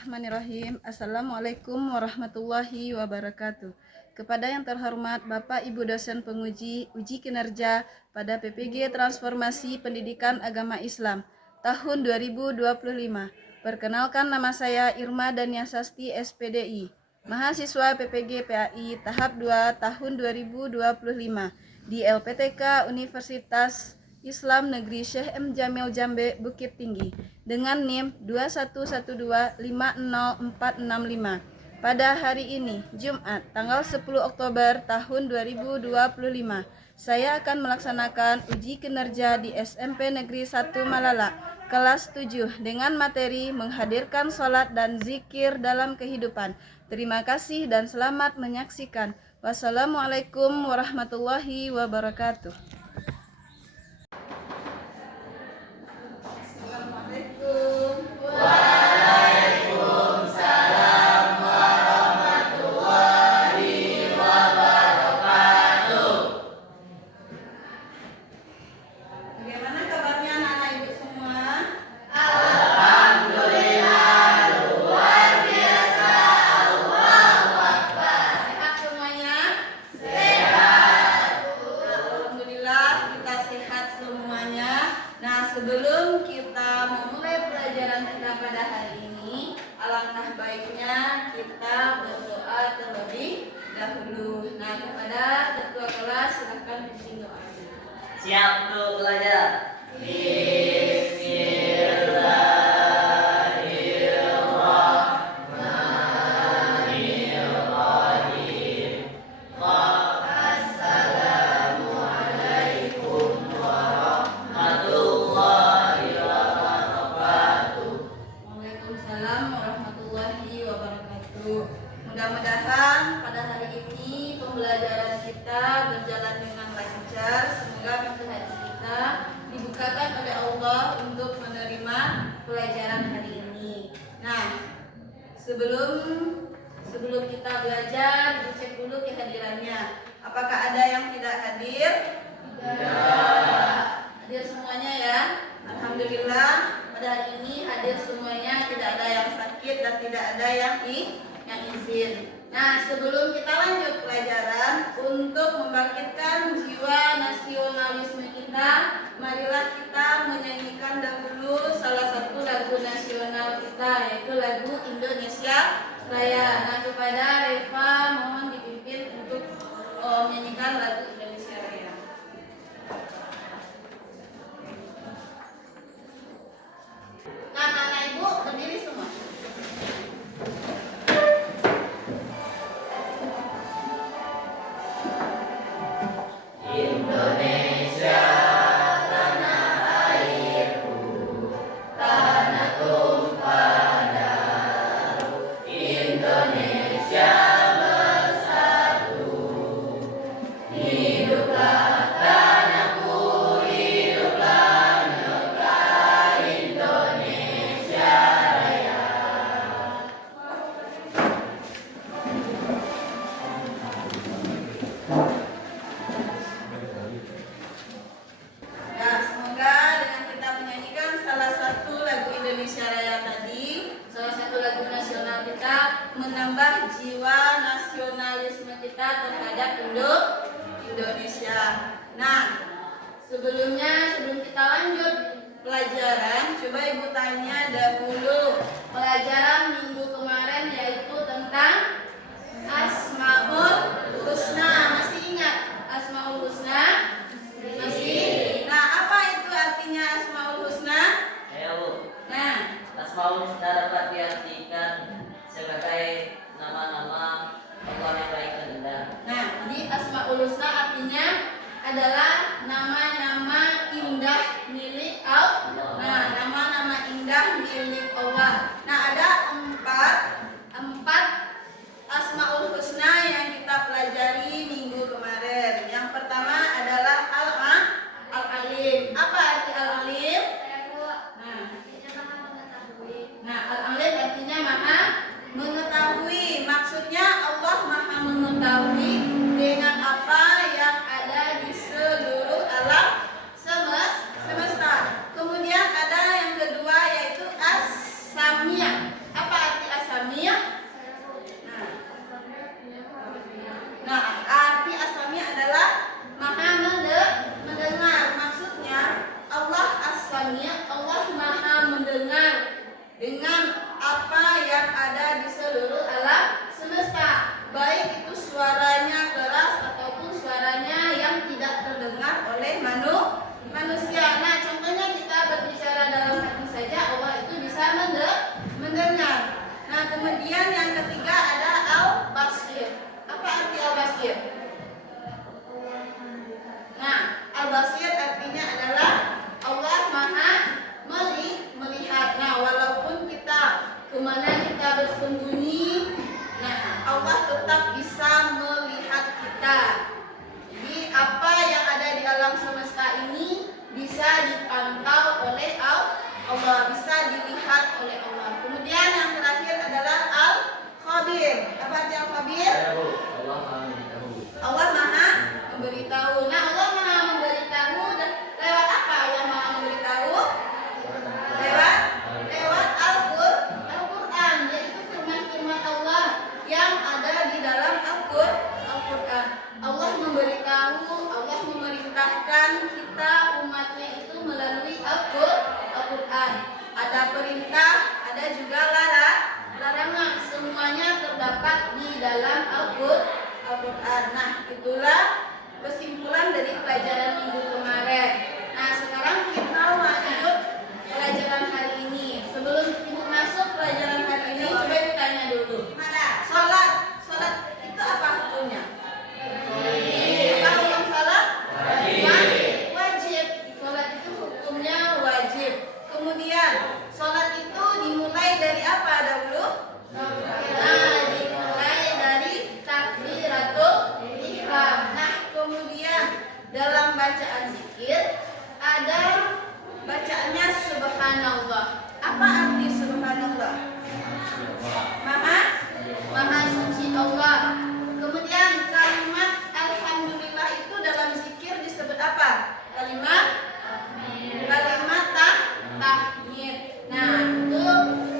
Bismillahirrahmanirrahim. Assalamualaikum warahmatullahi wabarakatuh. Kepada yang terhormat Bapak Ibu dosen penguji uji kinerja pada PPG Transformasi Pendidikan Agama Islam tahun 2025. Perkenalkan, nama saya Irma Daniasasti SPDI, mahasiswa PPG PAI tahap 2 tahun 2025 di LPTK Universitas Islam Negeri Syekh M. Jamil Jambe Bukit Tinggi dengan NIM 211250465. Pada hari ini, Jumat, tanggal 10 Oktober tahun 2025, saya akan melaksanakan uji kinerja di SMP Negeri 1 Malala, kelas 7 dengan materi menghadirkan sholat dan zikir dalam kehidupan. Terima kasih dan selamat menyaksikan. Wassalamualaikum warahmatullahi wabarakatuh. Bagaimana kabarnya anak-anak ibu semua? Alhamdulillah, luar biasa. Allahu Akbar. Sehat semuanya? Sehat. Alhamdulillah kita sehat semuanya. Nah, sebelum kita memulai pelajaran kita pada hari ini, alangkah baiknya kita berdoa terlebih dahulu. Nah, kepada ketua kelas silakan pimpin doa. Siap untuk belajar. Waalaikumsalam warahmatullahi wabarakatuh. Mudah-mudahan pada hari ini pembelajaran kita berjalan dengan lancar. Semoga pintu hati kita dibukakan oleh Allah untuk menerima pelajaran hari ini. Nah, sebelum kita belajar, dicek dulu kehadirannya. Apakah ada yang tidak hadir? Tidak. Hadir semuanya ya. Alhamdulillah pada hari ini hadir semuanya, tidak ada yang sakit dan tidak ada yang izin. Nah, sebelum kita lanjut pelajaran, untuk membangkitkan jiwa nasionalisme kita, marilah kita menyanyikan dahulu salah satu lagu nasional kita, yaitu lagu Indonesia Raya. Nah, kepada Reva mohon dipimpin untuk menyanyikan lagu Indonesia Raya. Nah, anak ibu berdiri semua. Ya, semoga dengan kita menyanyikan salah satu lagu Indonesia Raya tadi, salah satu lagu nasional kita, menambah jiwa nasionalisme kita terhadap Indonesia. Nah, sebelum kita lanjut pelajaran, coba ibu tanya dahulu pelajaran minggu kemarin, yaitu tentang Asmaul Husna. Masih ingat Asmaul Husna? Masih? Nah, apa itu artinya Asmaul Husna? Nah, Asmaul Husna dapat diartikan sebagai nama-nama Allah yang baik dan indah. Nah, jadi Asmaul Husna artinya adalah nama-nama indah milik Allah. Nah, nama-nama indah milik Allah. Nah, ada empat Asmaul Husna yang kita pelajari minggu kemarin. Yang pertama adalah manusia. Nah, contohnya kita berbicara dalam hati saja, Allah itu bisa mendengar. Nah, kemudian yang ketiga ada al-basir. Apa arti al-basir? Nah, al-basir artinya adalah Allah Maha melihat. Nah, walaupun kita kemana kita bersembunyi, nah Allah tetap bisa melihat kita. Jadi apa yang ada di alam semesta ini bisa dipantau oleh Allah, bisa dilihat oleh Allah. Kemudian yang terakhir adalah al-khabir. Apa arti al-khabir? Allah Maha memberitahu. Nah, Allah Maha memberitahu dan lewat apa Allah Maha memberitahu? Lewat Al-Quran, yaitu firman-firman Allah yang ada di dalam Al-Quran. Allah memberitahu, Allah memerintahkan kita umatnya itu melalui Al-Quran. Ada perintah, ada juga larangan. Semuanya terdapat di dalam Al-Quran. Nah, itulah kesimpulan dari pelajaran minggu kemarin. Nah, sekarang kita lanjut pelajaran hari ini. Sebelum ibu masuk pelajaran hari ini, coba ibu tanya dulu. Sholat itu apa hukumnya? Apa hukum sholat? Wajib. Sholat itu hukumnya wajib. Kemudian sholat itu dimulai dari apa dahulu? Nah, dimulai dari takbiratul ihram. Nah, kemudian dalam bacaan zikir ada bacaannya subhanallah. Apa arti subhanallah? Maha suci Allah. Kemudian kalimat alhamdulillah itu dalam zikir disebut apa? Kalimat tahmid. Nah, itu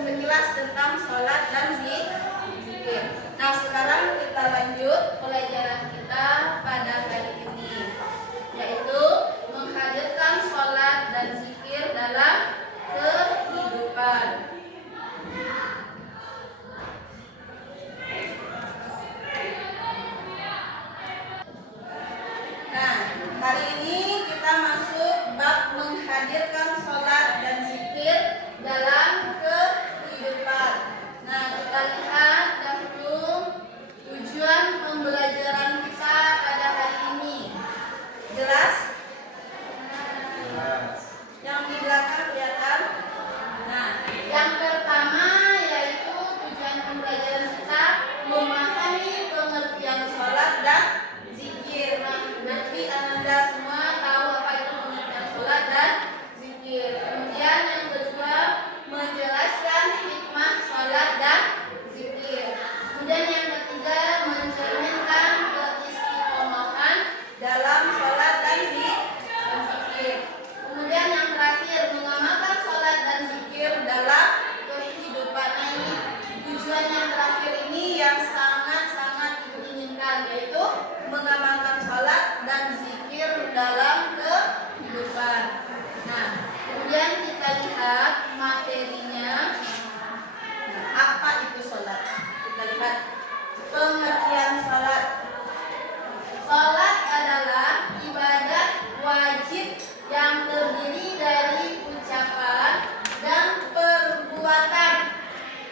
sekilas tentang sholat dan zikir. Nah, sekarang kita lanjut pelajaran kita pada hari ini, yaitu menghadirkan sholat dan zikir dalam kehidupan. Nah, hari ini kita masuk bab menghadirkan sholat dan zikir dalam kehidupan. Nah, kita lihat dahulu tujuan pembelajaran kita pada hari ini. Jelas? Yang di belakang kelihatan? Nah, yang pertama yaitu tujuan pembelajaran kita memahami pengertian sholat dan zikir. Nah, nanti Ananda semua tahu apa itu pengertian sholat dan zikir. Kemudian yang kedua, menjelaskan hikmah sholat dan zikir. Kemudian yang ketiga, mencerminkan keistiqomahan dalam sholat dan zikir. Kemudian yang terakhir, mengamalkan sholat dan zikir dalam kehidupan. Nah, ini tujuan yang terakhir ini yang sangat-sangat diinginkan, yaitu mengamalkan sholat dan zikir dalam kehidupan. Nah, kemudian kita lihat materinya. Nah, apa itu sholat? Kita lihat pengertian sholat. Sholat adalah ibadah wajib yang terdiri dari ucapan dan perbuatan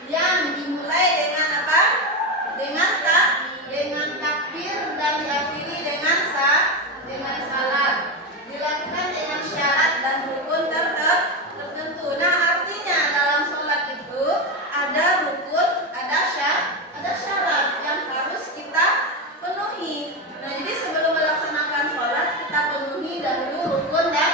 yang dimulai dengan apa? Dengan takbir dan diakhiri dengan salam. Dilakukan dengan syarat dan rukun tertentu. Nah, artinya dalam sholat itu ada rukun, ada syarat yang harus kita penuhi. Nah, jadi sebelum melaksanakan sholat kita penuhi dahulu rukun dan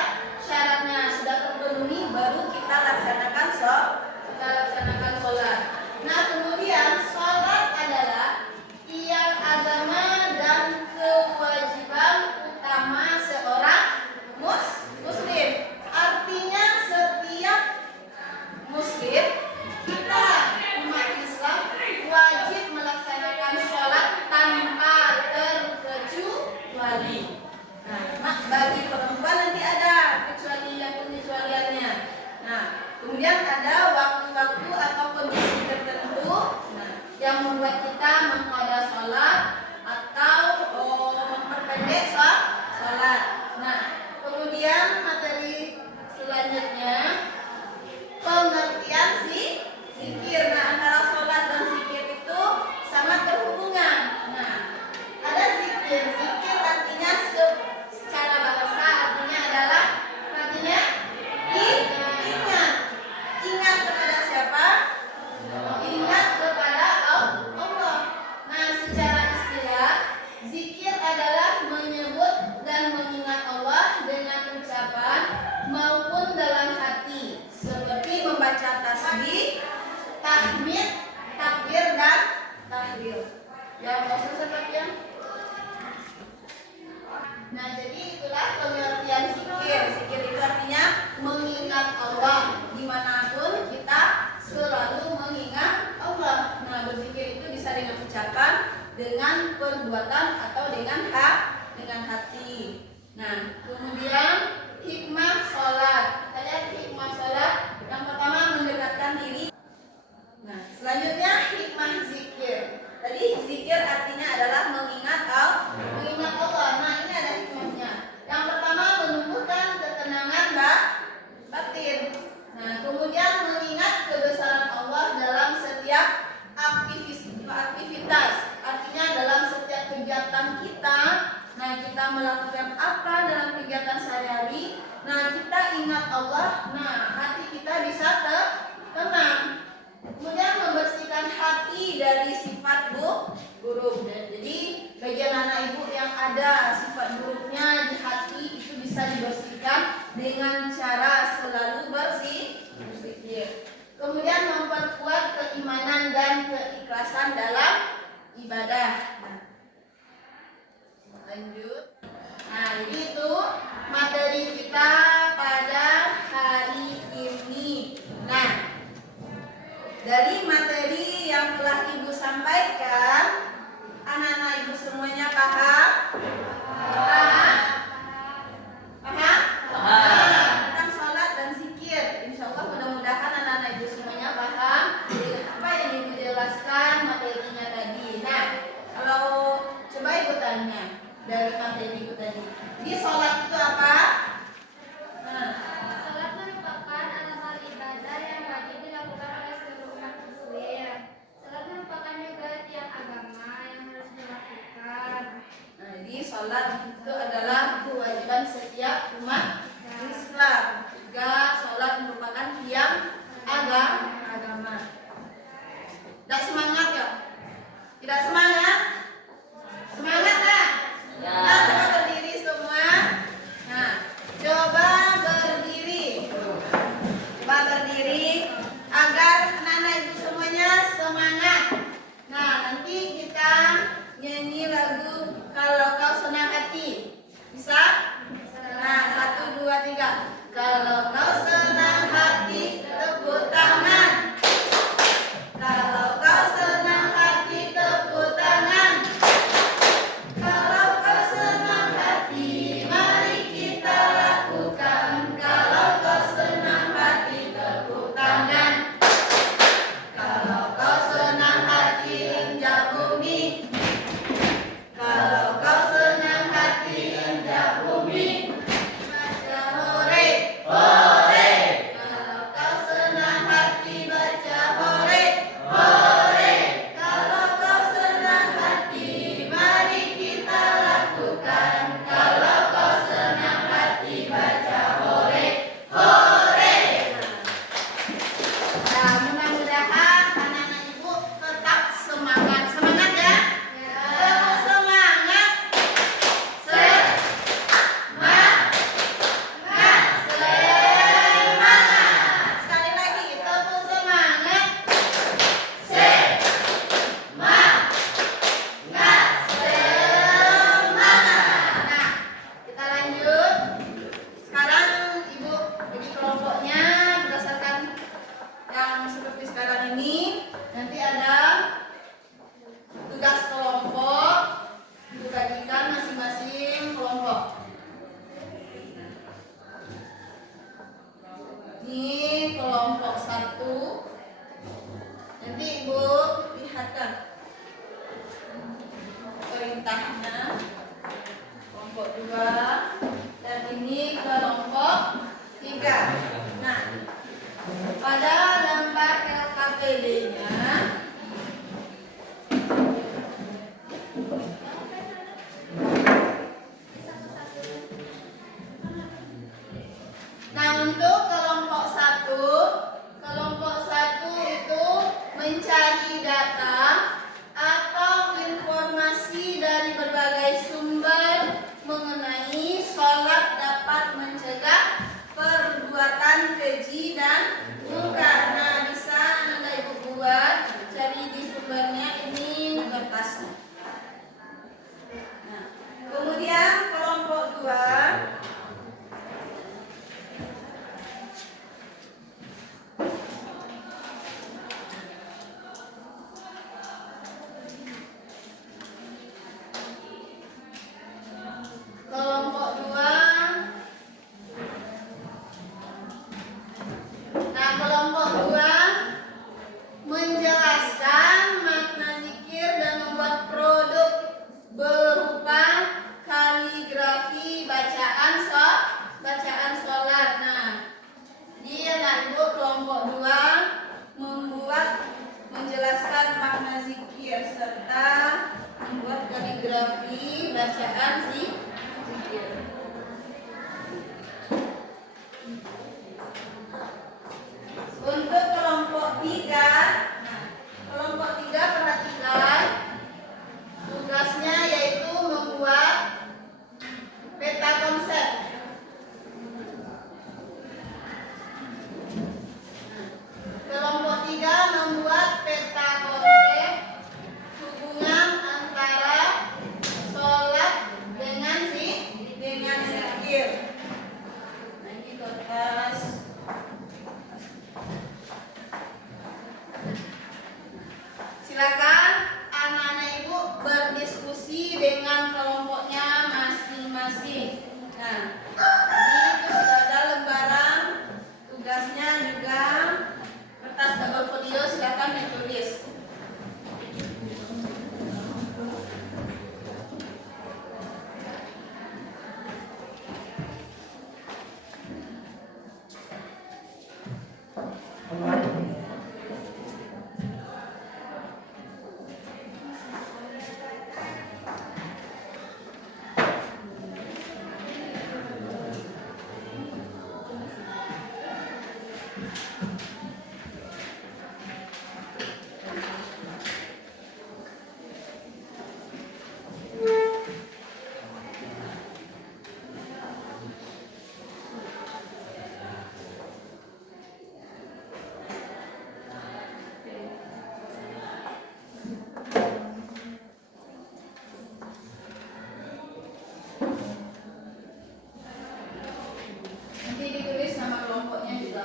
perbuatan atau dengan hati. Nah, kemudian hikmah sholat. Kita lihat hikmah sholat. Yang pertama mendekatkan diri. Nah, selanjutnya hikmah zikir. Tadi zikir artinya adalah mengingat Allah. Nah, ini ada hikmahnya. Yang pertama menumbuhkan ketenangan batin. Nah, kemudian mengingat kebesaran Allah dalam setiap aktivitas. Artinya dalam setiap kegiatan kita. Nah, kita melakukan apa dalam kegiatan sehari-hari? Nah, kita ingat Allah. Nah, hati kita bisa tenang. Kemudian membersihkan hati dari sifat buruk. Jadi bagian anak ibu yang ada sifat buruknya di hati itu bisa dibersihkan dengan cara selalu berzikir. Kemudian memperkuat keimanan dan keikhlasan dalam ibadah. Lanjut. Nah, itu materi kita pada hari ini. Nah, dari materi yang telah Ibu sampaikan, anak-anak Ibu semuanya paham? Paham? Tentang sholat dan zikir. Insya Allah mudah-mudahan anak-anak Ibu semuanya paham apa yang Ibu jelaskan materinya tadi. Nah, kalau coba Ibu tanya dari materi Ibu tadi, di sholat itu apa? Salat merupakan amal ibadah yang wajib dilakukan oleh seluruh umat muslim. Salat merupakan juga tiap agama yang harus dilakukan. Nah, jadi sholat itu adalah kewajiban setiap umat Islam. Juga sholat merupakan tiap agama. Tidak semangat ya? Tidak semangat? Semangat tak? Nah, coba berdiri semua. Nah, coba berdiri. Coba berdiri agar anak-anak Ibu semuanya semangat. Nah, nanti kita nyanyi lagu Kalau Kau Senang Hati. Bisa? Nah, 1, 2, 3. Kalau kau senang hati, tepuk tangan. Kalau kau senang hati, tepuk tangan. Kalau kau senang hati, mari kita lakukan. Kalau kau senang hati, tepuk tangan. Kalau kau senang hati, injak bumi. Kalau kau senang hati, injak bumi. Baca hore, hore. Kalau kau senang hati, baca hore, hore. Kalau kau senang hati, mari kita lakukan. Kalau kau senang hati, baca hore, hore. Nah, mudah-mudahan anak-anak Ibu tetap semangat. Semangat ya? Tetap semangat. Semangat. Sekali lagi, tetap semangat. Semangat. Nah, kita lanjut. Sekarang Ibu jadi kelompoknya berdasarkan yang seperti sekarang ini. Nanti ada tugas kelompok, Ibu bagikan masing-masing kelompok. Ini kelompok 1. Nanti Ibu lihatkan perintahnya. Kelompok 2. Dan ini kelompok 3. Nah, pada lembar LKPD-nya nah, untuk kelompok 1 itu mencari data atau informasi dari berbagai sumber mengenai kelompok 2 menjelaskan makna zikir dan membuat produk berupa kaligrafi bacaan sholat. Nah, dia Ibu kelompok 2 menjelaskan makna zikir serta membuat kaligrafi bacaan zikir. Untuk kelompok 3, kelompok 3 perhatikan tugasnya yaitu membuat peta konsep. Kelompok 3 membuat peta konsep hubungan antara sholat dengan zikir. Nah, ini kertas. Silakan anak-anak Ibu berdiskusi dengan kelompoknya masing-masing. Nah, ini itu sudah ada lembaran tugasnya juga kertas double folio, silakan ditulis. Nanti ditulis nama kelompoknya juga.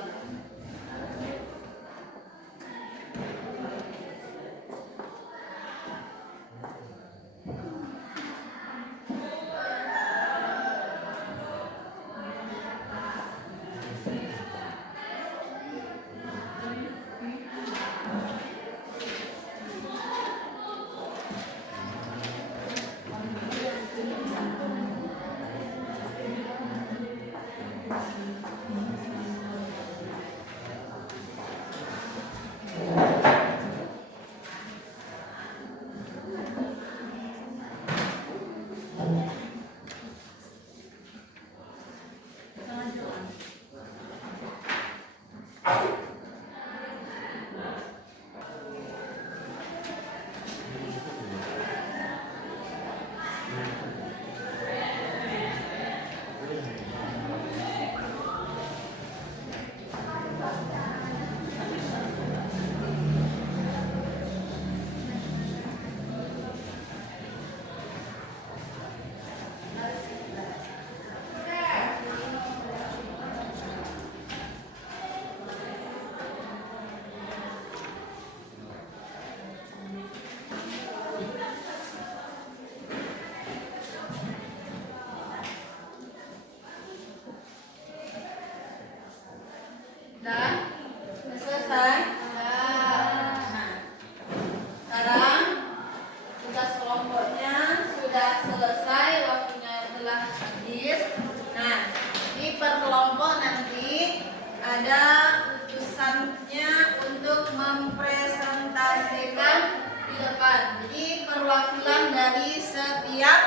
perwakilan dari setiap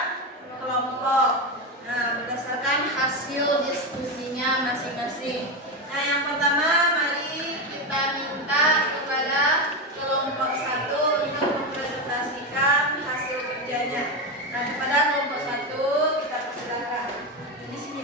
kelompok. Nah, berdasarkan hasil diskusinya masing-masing. Nah, yang pertama mari kita minta kepada kelompok 1 untuk mempresentasikan hasil kerjanya. Nah, kepada kelompok 1 kita persilakan. Di sini.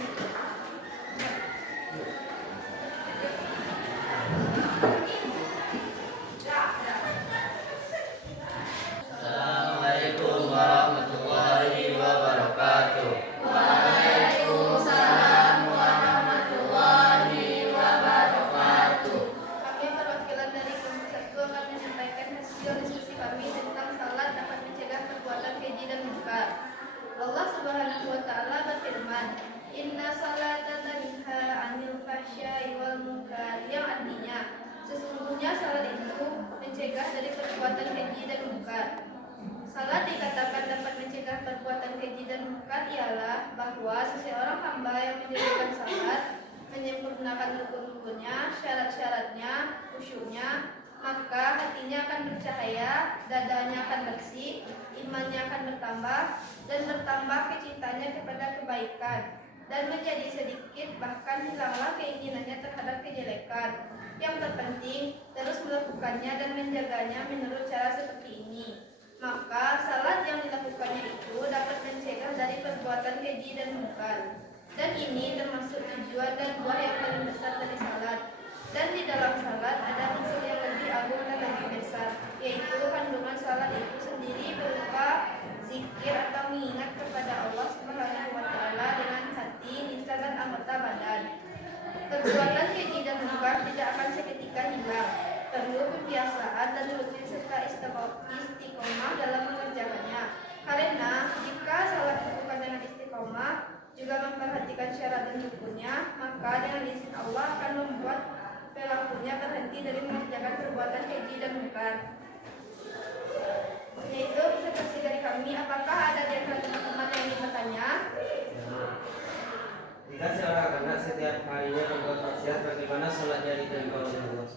Assalamualaikum warahmatullahi wabarakatuh. Waalaikumsalam warahmatullahi wabarakatuh. Kami perwakilan dari kelompok 1 akan menyampaikan hasil diskusi kami tentang salat dapat mencegah perbuatan keji dan munkar. Allah Subhanahu wa taala berfirman, "Inna salata tanha 'anil fahsya'i wal munkar," yang artinya Sesungguhnya salat itu mencegah dari perbuatan keji dan munkar. Salat dikatakan dapat mencegah perbuatan keji dan munkar ialah bahwa seseorang hamba yang mendirikan salat menyempurnakan rukun-rukunnya, syarat-syaratnya, khusyuknya, maka hatinya akan bercahaya, dadanya akan bersih, imannya akan bertambah, dan bertambah kecintanya kepada kebaikan, dan menjadi sedikit bahkan hilanglah keinginannya terhadap kejelekan. Yang terpenting, terus melakukannya dan menjaganya menurut cara seperti ini. Maka salat yang dilakukannya itu dapat mencegah dari perbuatan keji dan munkar. Dan ini termasuk tujuan dan buah yang paling besar dari salat. Dan di dalam salat ada unsur yang lebih agung dan lebih besar, yaitu kandungan salat itu sendiri berupa zikir atau mengingat kepada Allah Subhanahu wa Ta'ala dengan hati, lisan, dan anggota badan. Perbuatan keji dan munkar tidak akan seketika hilang. Perlu kebiasaan dan rutin serta istiqomah dalam mengerjakannya. Karena jika salat dilakukan dengan istiqomah, juga memperhatikan syarat dan rukunnya, maka dengan izin Allah akan membuat pelakunya berhenti dari mengerjakan perbuatan keji dan munkar. Yaitu observasi dari kami. Apakah ada di antara teman-teman yang ingin bertanya? Jika seorang anak setiap harinya berbuat maksiat, bagaimana sholatnya diterima oleh Allah?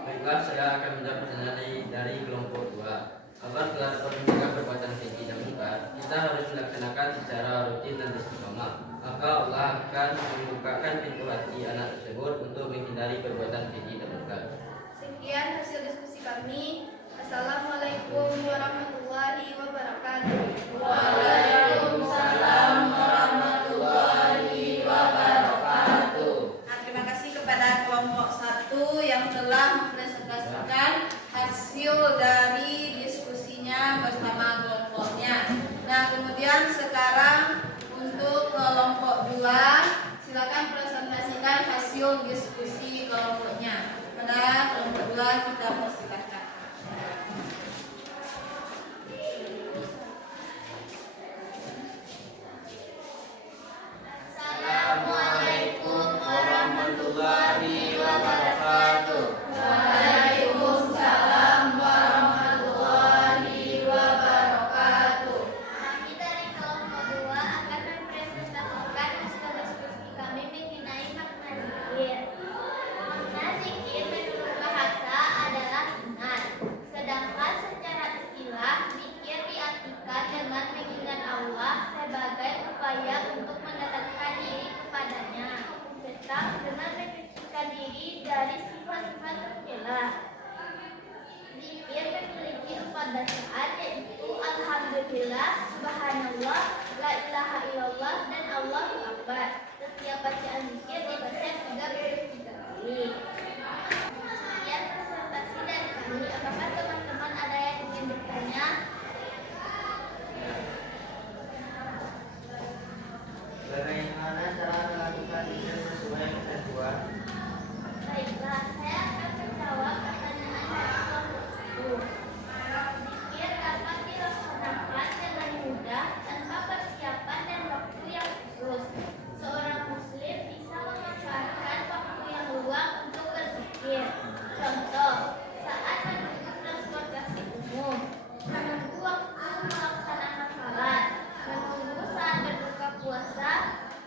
Baiklah, saya akan menjawab pertanyaan dari kelompok 2. Agar telah dapat mencegah perbuatan keji dan munkar, kita harus melaksanakan secara rutin dan istiqomah. Maka Allah akan membukakan pintu hati anak tersebut untuk menghindari perbuatan keji dan munkar. Sekian hasil diskusi kami. Assalamualaikum warahmatullahi wabarakatuh. Waalaikumsalam warahmatullahi wabarakatuh. Nah, terima kasih kepada kelompok 1 yang telah mempresentasikan hasil dari diskusinya bersama kelompoknya. Nah, kemudian sekarang untuk kelompok 2, silakan presentasikan hasil diskusi kelompoknya. Pada kelompok 2 kita persilakan. Assalamualaikum warahmatullahi wabarakatuh. Waalaikumsalam warahmatullahi wabarakatuh. Kami dari kelompok 2 akan mempresentasikan hasil diskusi kami mengenai makna zikir. Makna zikir menurut bahasa adalah ingat. Sedangkan secara istilah, zikir diartikan dengan mengingat Allah sebagai upaya untuk mendekatkan diri kepadanya, serta dengan mencucikan diri dari sifat-sifat tercela. Zikir memiliki 4 bacaan, yaitu Alhamdulillah, Subhanallah, La ilaha illallah, dan Allahu Akbar. Setiap bacaan zikir dibaca 33 kali. Sekian presentasi dari kami. Apakah teman-teman ada yang ingin bertanya? Bagaimana cara melakukan zikir sesuai ketentuan? Baiklah, saya akan menjawab pertanyaan dari kelompok 1. Zikir dapat dilaksanakan dengan mudah tanpa persiapan dan waktu yang khusus. Seorang muslim bisa memanfaatkan waktu yang luang untuk berzikir. Contoh, saat menunggu transportasi umum, menunggu waktu melaksanakan salat, menunggu saat berbuka puasa,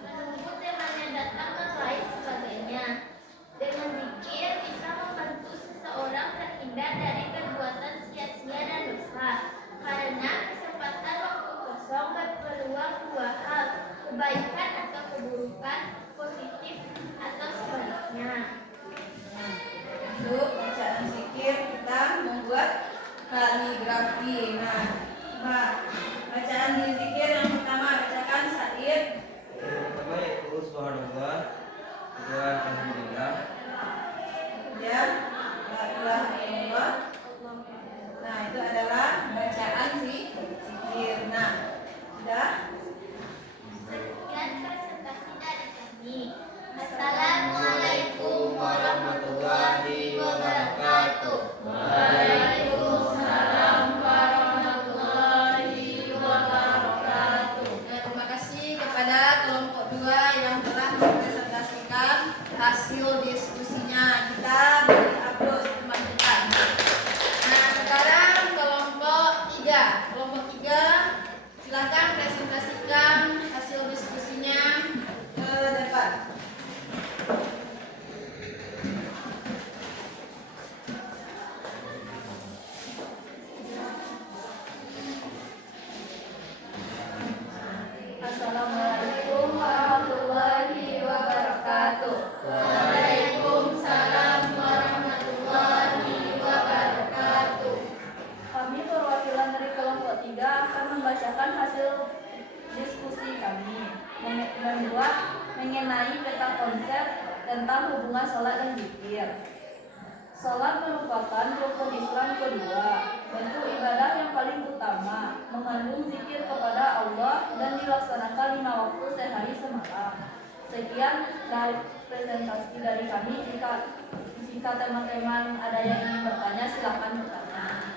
menunggu temannya datang, dan lain sebagainya. Dengan zikir bisa membantu seseorang terhindar dari perbuatan sia-sia dan dosa, karena kesempatan waktu kosong berpeluang 2 hal, kebaikan atau keburukan, positif atau sebaliknya. Untuk bacaan zikir kita membuat kaligrafi. Nah, bacaan di zikir yang pertama bacakan Said. Yang pertama yaitu Subhanallah, kedua Alhamdulillah, Kemudian La ilaha illallah. Nah, itu adalah bacaan zikir. Nah, sudah. Sekian presentasi dari kami. Assalamualaikum warahmatullahi wabarakatuh. Waalaikumsalam warahmatullahi wabarakatuh. Nah, terima kasih kepada kelompok 2 yang telah mempresentasikan hasil diskusinya. Kita Waalaikumsalam warahmatullahi wabarakatuh. Kami perwakilan dari kelompok 3 akan membacakan hasil diskusi kami mengenai peta konsep tentang hubungan sholat dan zikir. Sholat merupakan rukun Islam kedua, bentuk ibadah yang paling utama, mengandung zikir kepada Allah dan dilaksanakan 5 waktu sehari semalam. Sekian presentasi dari kami. Jika teman-teman ada yang ingin bertanya, silakan bertanya.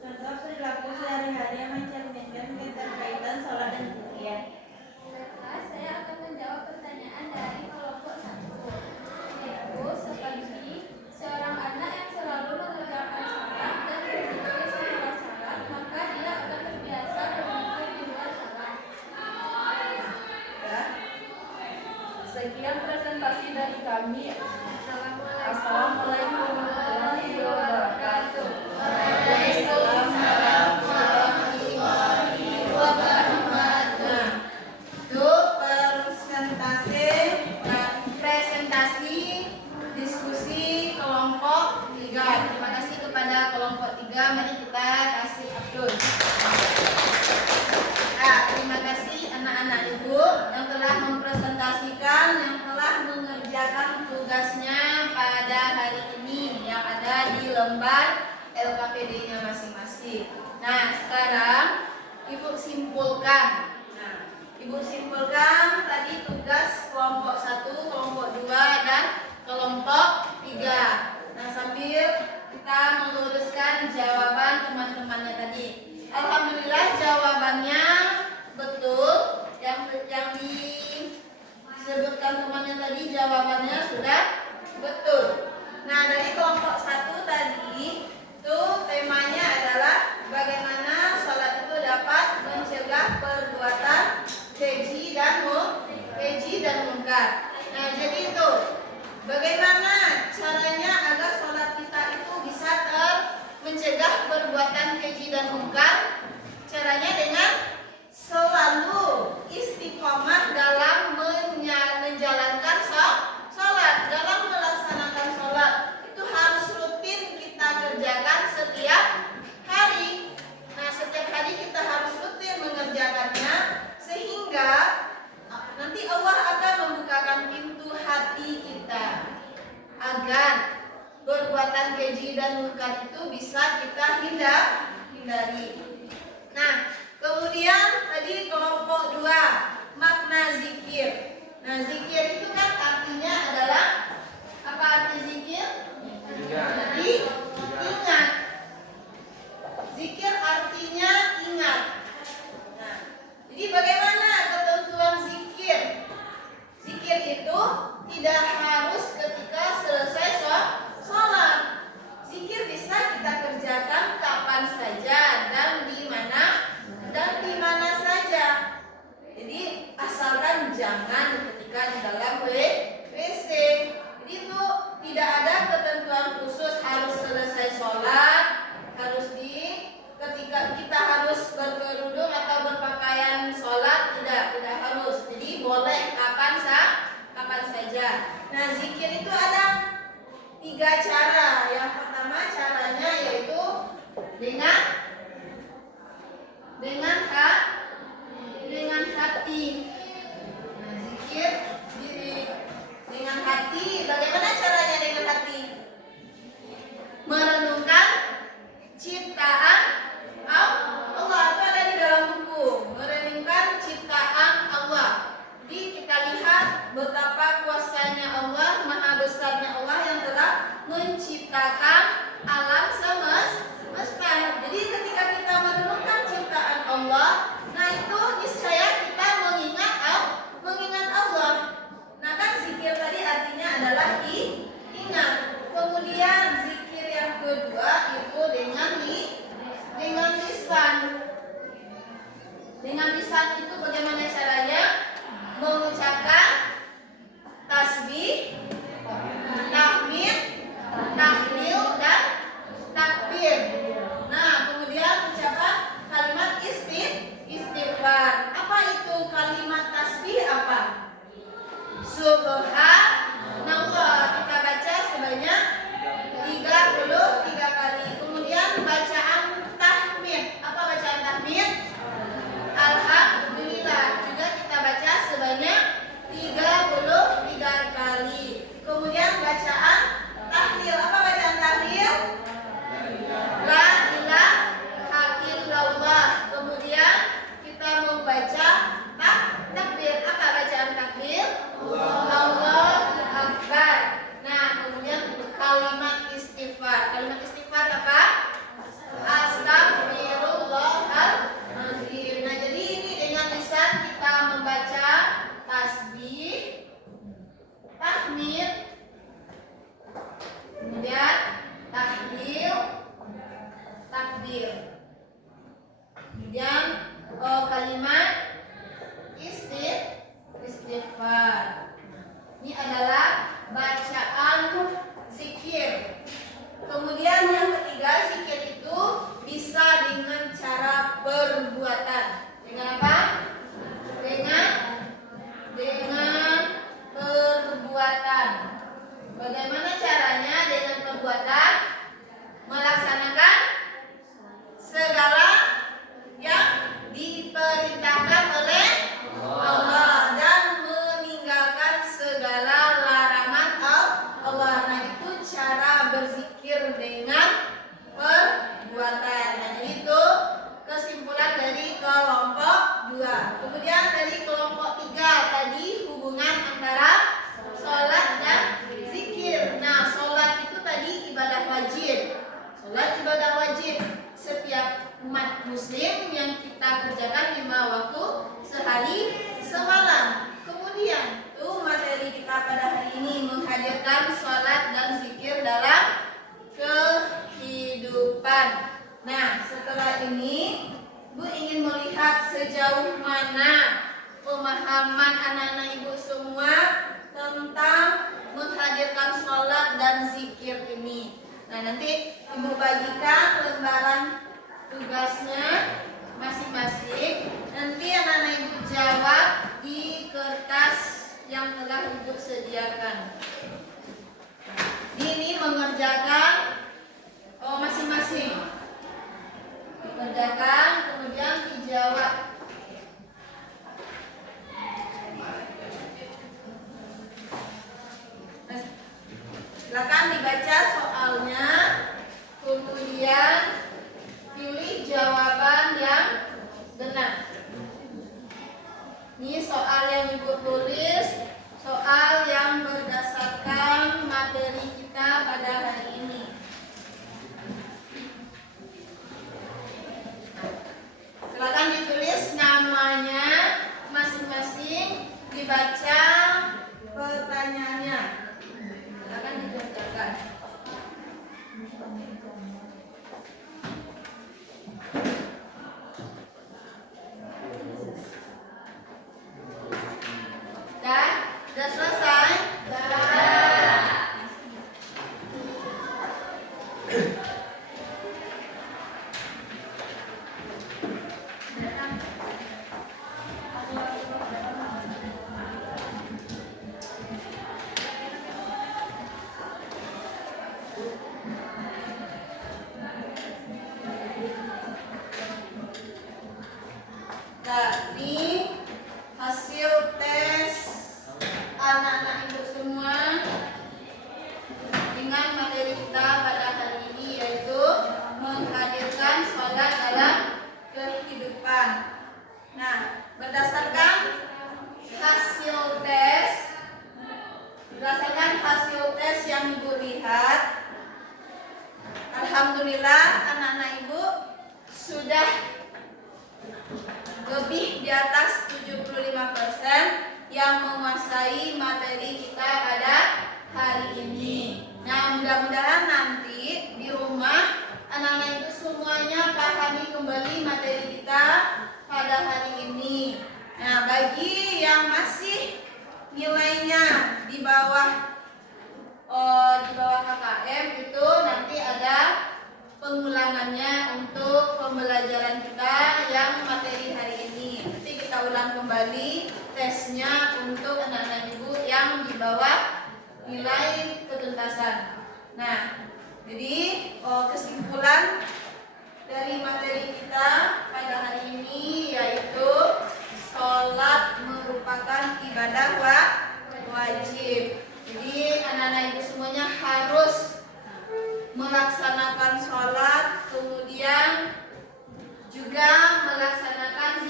Contoh perilaku sehari-hari yang mencerminkan keterkaitan sholat dan zikir. Baiklah, saya akan menjawab pertanyaan dari kelompok 1. Yaitu, seperti seorang anak yang selalu mengerjakan sholat dan berzikir setelah sholat, maka dia akan terbiasa berzikir di luar sholat. Ya. Sekian presentasi dari kami. Assalamualaikum warahmatullahi wabarakatuh. Waalaikumsalam warahmatullahi wabarakatuh. Itu presentasi diskusi kelompok 3. Terima kasih kepada kelompok 3. Mari kita kasih aplaus. Terima kasih anak-anak ibu yang telah mempresentasikan, yang telah mengerjakan tugasnya pada hari ini yang ada di lembar LKPD-nya masing-masing. Nah, sekarang ibu simpulkan. Ibu simpulkan tadi tugas kelompok 1, kelompok 2, dan kelompok 3. Nah, sambil kita meluruskan jawaban teman-temannya tadi. Alhamdulillah jawabannya betul. Yang disebutkan temannya tadi jawabannya sudah betul. Nah, dari kelompok 1 tadi itu temanya adalah bagaimana sholat itu dapat mencegah perbuatan keji dan mungkar. Nah, jadi itu bagaimana caranya agar sholat kita itu bisa mencegah perbuatan keji dan mungkar? Caranya dengan selalu istiqomah dalam menjalankan sholat, dalam melaksanakan sholat. Itu harus rutin kita kerjakan setiap hari. Nah, setiap hari kita harus rutin mengerjakannya, sehingga nanti Allah akan membukakan pintu hati kita agar perbuatan keji dan mungkar itu bisa kita hindari. Nah, kemudian tadi kelompok 2, makna zikir. Nah, zikir itu kan artinya adalah apa arti zikir? Jadi ingat. Zikir artinya ingat. Nah, jadi bagaimana ketentuan zikir? Zikir itu tidak harus ketika selesai sholat. Zikir bisa kita kerjakan kapan saja dan di mana saja. Jadi asalkan jangan ketika di dalam WC. Jadi itu tidak ada ketentuan khusus harus selesai sholat, ketika kita harus berkerudung atau berpakaian sholat, tidak harus. Jadi boleh kapan saja. Nah, zikir itu ada 3 cara. Yang pertama caranya yaitu dengan hati. Nah, zikir dengan hati. Bagaimana caranya dengan hati? Merenungkan ciptaan Allah. Itu ada di dalam buku. Merenungkan ciptaan Allah. Jadi kita lihat betapa kuasanya Allah, maha besarnya Allah yang telah menciptakan alam semesta. Jadi ketika kita merenungkan ciptaan Allah, nah itu niscaya kita mengingat Allah. Nah, kan zikir tadi artinya adalah ingat. Kemudian zikir yang kedua itu dengan lisan. Dengan lisan itu bagaimana caranya? Mengucapkan tasbih, tahmid, tahlil, dan takbir. Nah, kemudian Subhanallah. Kita baca sebanyak 33 kali. Kemudian bacaan tahmid. Apa bacaan tahmid? Alhamdulillah. Juga kita baca sebanyak 33 kali. Kemudian bacaan tahlil. Apa bacaan tahlil? La ilaha illallah. Kemudian kita membaca takbir. Apa bacaan takbir? Allahu Akbar. Nah, kemudian kalimat istighfar. Kalimat istighfar apa? Astagfirullahaladzim. Nah, jadi ini dengan lisan kita membaca tasbih, tahmid, kemudian tahlil, takbir, kemudian kalimat istighfar. Ini adalah bacaan zikir. Kemudian yang ketiga, zikir itu bisa dengan cara perbuatan. Dengan apa? Dengan perbuatan. Bagaimana caranya dengan perbuatan? Melaksanakan segala yang diperintahkan oleh Allah dan meninggalkan segala larangan Allah. Nah, itu cara berzikir dengan perbuatan. Nah, itu kesimpulan dari kelompok 2. Kemudian dari kelompok 3 tadi hubungan antara sholat dan zikir. Nah, sholat itu tadi ibadah wajib. Sholat ibadah wajib setiap umat muslim yang kita kerjakan 5 waktu sehari semalam. Kemudian materi kita pada hari ini menghadirkan sholat dan zikir dalam kehidupan. Nah, setelah ini Bu ingin melihat sejauh mana pemahaman anak-anak Ibu semua tentang menghadirkan sholat dan zikir ini. Nah, nanti Ibu bagikan lembaran tugasnya masing-masing. Nanti anak-anak Ibu jawab di kertas yang telah Ibu sediakan. Ini mengerjakan masing-masing. Dikerjakan kemudian dijawab. Silakan dibaca soalnya, kemudian pilih jawaban yang benar. Ini soal yang Ibu tulis, soal yang berdasarkan materi kita pada hari ini. Silakan ditulis namanya masing-masing, dibaca pertanyaannya. Silakan dikerjakan. Sudah selesai? Ini hasil tes anak-anak Ibu semua dengan materi kita pada hari ini, yaitu menghadirkan sholat dalam kehidupan. Nah, berdasarkan hasil tes yang Ibu lihat, alhamdulillah anak-anak Ibu sudah lebih di atas 75% yang menguasai materi kita pada hari ini. Nah, mudah-mudahan nanti di rumah anak-anak itu semuanya pahami kembali materi kita pada hari ini. Nah, bagi yang masih nilainya di bawah KKM itu nanti ada pengulangannya untuk pembelajaran kita yang materi hari ini. Nanti kita ulang kembali tesnya untuk anak-anak Ibu yang bawah nilai ketuntasan. Nah, jadi kesimpulan dari materi kita pada hari ini yaitu sholat merupakan ibadah wajib. Jadi anak-anak ibu semuanya harus melaksanakan sholat, kemudian juga melaksanakan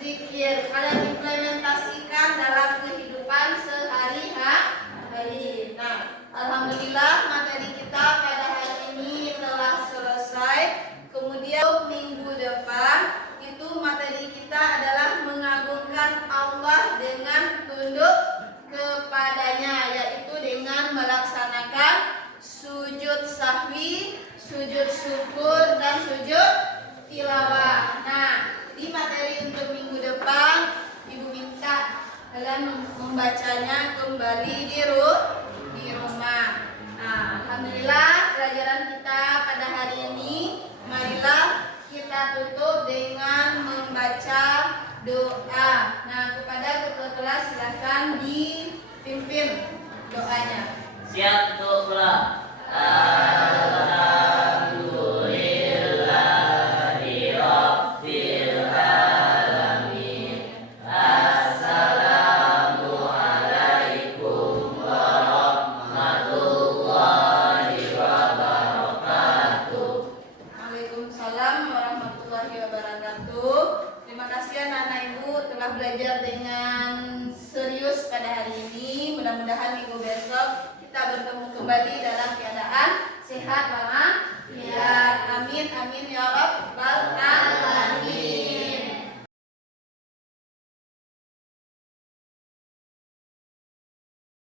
zikir. Kalian implementasikan dalam kehidupan sehari-hari. Nah, alhamdulillah materi kita pada hari ini telah selesai. Kemudian minggu depan itu materi kita adalah mengagungkan Allah dengan tunduk kepadanya, yaitu dengan melaksanakan sujud sahwi, sujud syukur, dan sujud tilawah. Nah, di materi untuk minggu depan ibu minta kalian membacanya kembali di rumah. Nah, alhamdulillah pelajaran kita pada hari ini, marilah kita tutup dengan membaca doa. Nah, kepada ketua kelas silakan dipimpin doanya. Siap untuk pulang. Waalaikumsalam warahmatullahi wabarakatuh. Terima kasih anak-anak ibu telah belajar dengan serius pada hari ini. Mudah-mudahan minggu besok kita bertemu kembali dalam keadaan sehat walafiat.